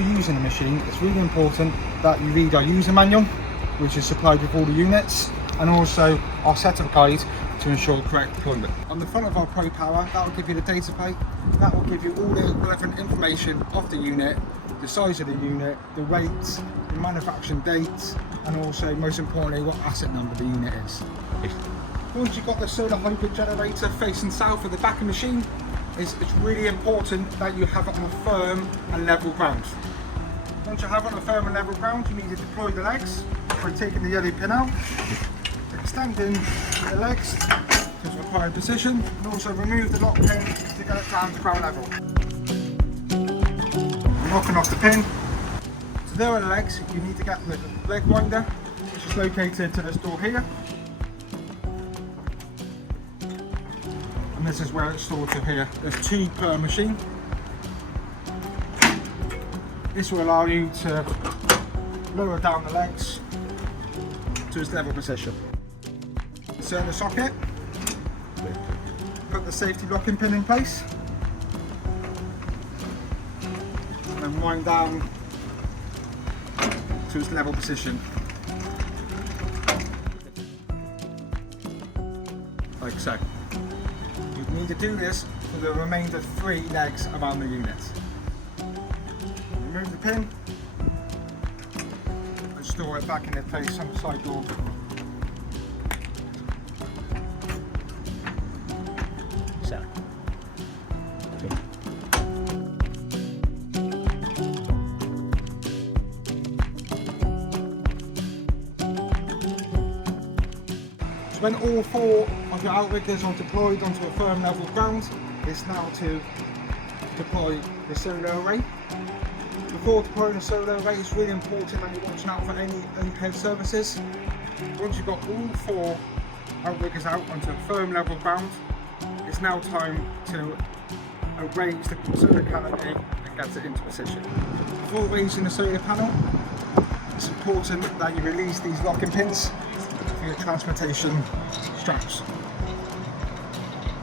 you're using the machine, it's really important that you read our user manual, which is supplied with all the units, and also our setup guide to ensure correct deployment. On the front of our ProPower, that will give you the data plate, that will give you all the relevant information of the unit, the size of the unit, the rates, the manufacturing dates, and also, most importantly, what asset number the unit is. Once you've got the solar hybrid generator facing south of the back of the machine, it's really important that you have it on a firm and level ground. Once you have it on a firm and level ground, you need to deploy the legs by taking the yellow pin out, extending the legs to its required position, and also remove the lock pin to get it down to ground level. Knocking off the pin. So there are the legs. You need to get the leg winder, which is located to this door here. And this is where it's stored to here. There's 2 per machine. This will allow you to lower down the legs to its level position. Insert the socket, put the safety locking pin in place, and then wind down to its level position. Like so. You need to do this for the remainder 3 legs around the unit. Remove the pin and store it back in its place on the side door. So. When all 4 of your outriggers are deployed onto a firm level ground, it's now to deploy the solar array. Before deploying the solar array, it's really important that you're watching out for any overhead services. Once you've got all 4 outriggers out onto a firm level ground, it's now time to raise the solar canopy and get it into position. Before raising the solar panel, it's important that you release these locking pins for your transportation straps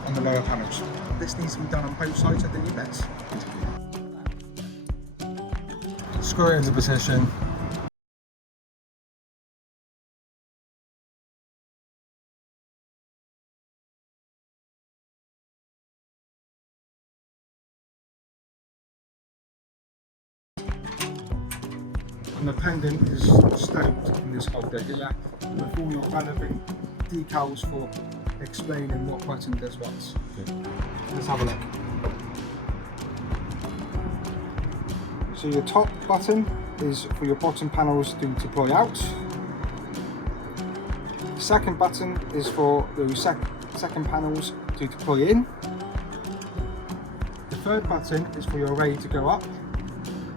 on the lower panels. This needs to be done on both sides of the units. Screw it into position. And the pendant is stamped in this holder here with all your relevant decals for explaining what button does what. Let's have a look. So your top button is for your bottom panels to deploy out. The second button is for those second panels to deploy in. The third button is for your array to go up.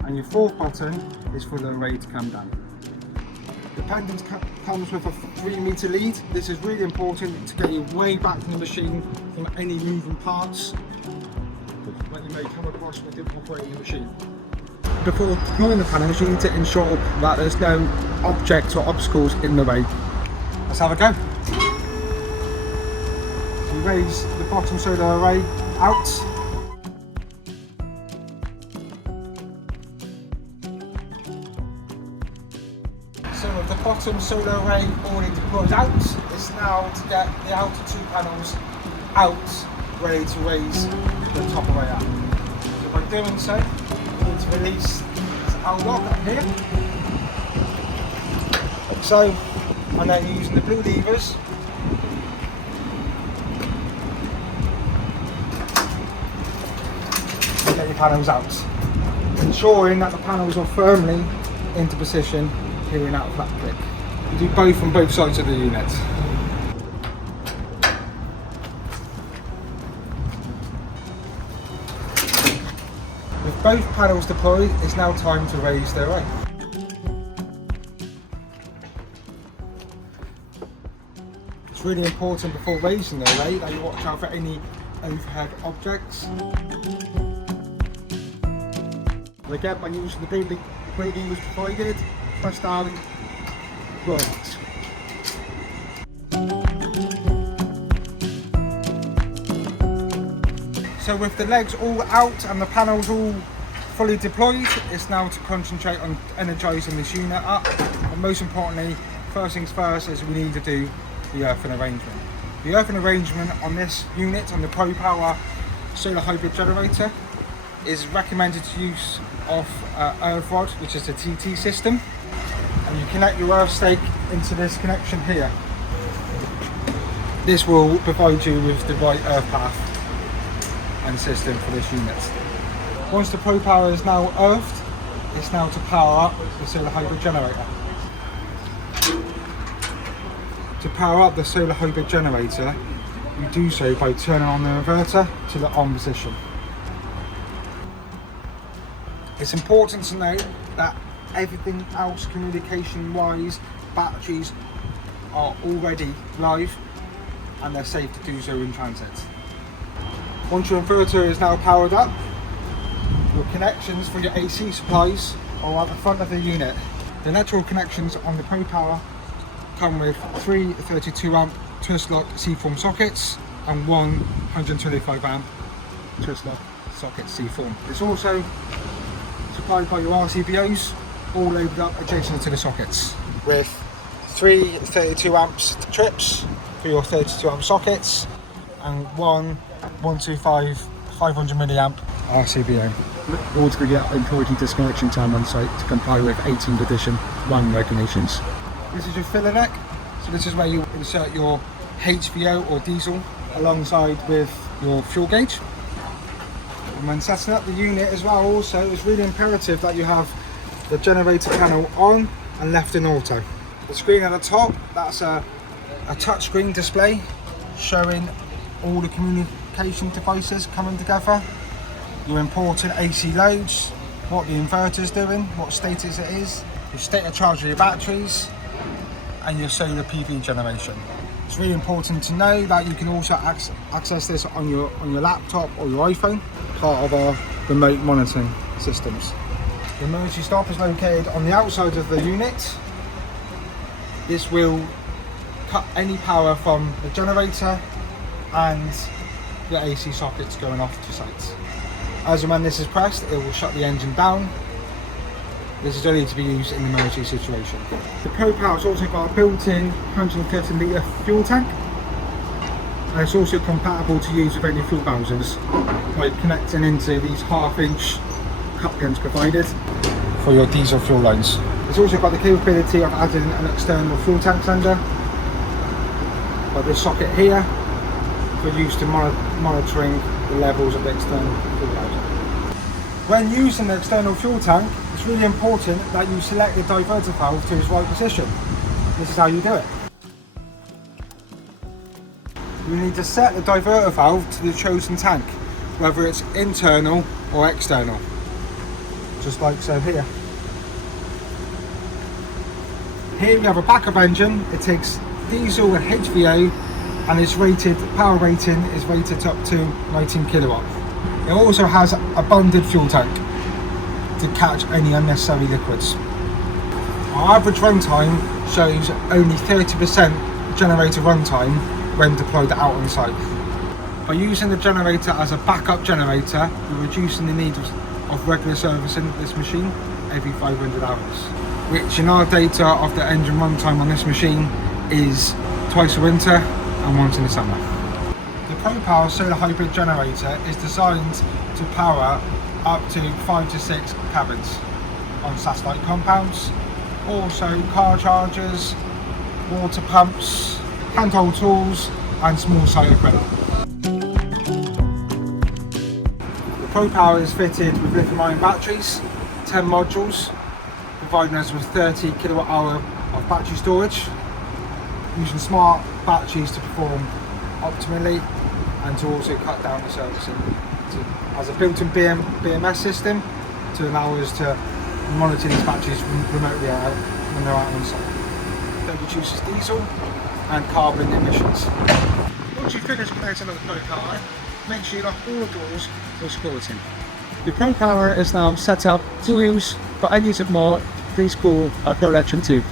And your fourth button is for the array to come down. The pendant comes with a 3-meter lead. This is really important to get you way back from the machine from any moving parts that you may come across when you're operating the machine. Before deploying the panels, you need to ensure that there's no objects or obstacles in the way. Let's have a go. So you raise the bottom solar array out. So with the bottom solar array already deployed out, it's now to get the outer 2 panels out, ready to raise the top array up. So by doing so, you need to release this outlock up here. Like so, and then using the blue levers, to get your panels out. Ensuring that the panels are firmly into position here in out flat click. You do both on both sides of the unit. With both panels deployed, it's now time to raise the array. It's really important before raising the array that you watch out for any overhead objects. And again, by using the blue levers provided, press down, right. So with the legs all out and the panels all fully deployed, it's now to concentrate on energising this unit up. And most importantly, first things first is we need to do the earthing arrangement. The earthing arrangement on this unit, on the ProPower solar hybrid generator, is recommended to use of earth rod, which is the TT system. And you connect your earth stake into this connection here. This will provide you with the right earth path and system for this unit. Once the ProPower is now earthed, it's now to power up the solar hybrid generator. To power up the solar hybrid generator, you do so by turning on the inverter to the on position. It's important to note that everything else communication wise, batteries are already live and they're safe to do so in transit. Once your inverter is now powered up, your connections for your AC supplies are at the front of the unit. The electrical connections on the ProPower come with 3 32 amp twist lock C-form sockets and 1 125 amp twist lock socket C-form. It's also supplied by your RCBOs, all labelled up adjacent to the sockets, with 3 32 amps trips for your 32 amp sockets and 1 125 500 milliamp RCBO. Also to get employee disconnection time on site to comply with 18th edition 1 regulations. This is your filler neck, so this is where you insert your HVO or diesel alongside with your fuel gauge. And when setting up the unit as well, also it's really imperative that you have the generator panel on and left in auto. The screen at the top, that's a touch screen display showing all the communication devices coming together, your important AC loads, what the inverter is doing, what status it is, your state of charge of your batteries, and your solar PV generation. It's really important to know that you can also access this on your laptop or your iPhone, part of our remote monitoring systems. The emergency stop is located on the outside of the unit. This will cut any power from the generator and the AC sockets going off to site. As and when this is pressed, it will shut the engine down. This is only to be used in an emergency situation. The ProPower has also got a built-in 130 litre fuel tank, and it's also compatible to use with any fuel bowsers by connecting into these 1/2 inch cup guns provided for your diesel fuel lines. It's also got the capability of adding an external fuel tank sender by this socket here for use to monitoring the levels of the external fuel bowser. When using the external fuel tank, it's really important that you select the diverter valve to its right position. This is how you do it. You need to set the diverter valve to the chosen tank, whether it's internal or external, just like so here. Here we have a backup engine. It takes diesel and HVO, and its power rating is rated up to 19 kilowatt. It also has a bonded fuel tank to catch any unnecessary liquids. Our average runtime shows only 30% generator runtime when deployed out on site. By using the generator as a backup generator, we're reducing the need of regular servicing this machine every 500 hours, which in our data of the engine runtime on this machine is twice a winter and once in the summer. The ProPower solar hybrid generator is designed to power up to 5 to 6 cabins on satellite compounds, also car chargers, water pumps, handheld tools and small site equipment. The ProPower is fitted with lithium-ion batteries, 10 modules, providing us with 30 kilowatt hour of battery storage, using smart batteries to perform optimally and to also cut down the servicing. Has a built-in BMS system to allow us to monitor these batteries remotely out when they're out on site. That reduces diesel and carbon emissions. Once you've finished connecting the ProPower, make sure you lock all the doors for security. The ProPower is now set up to use. For any support, please call Prolectric 2.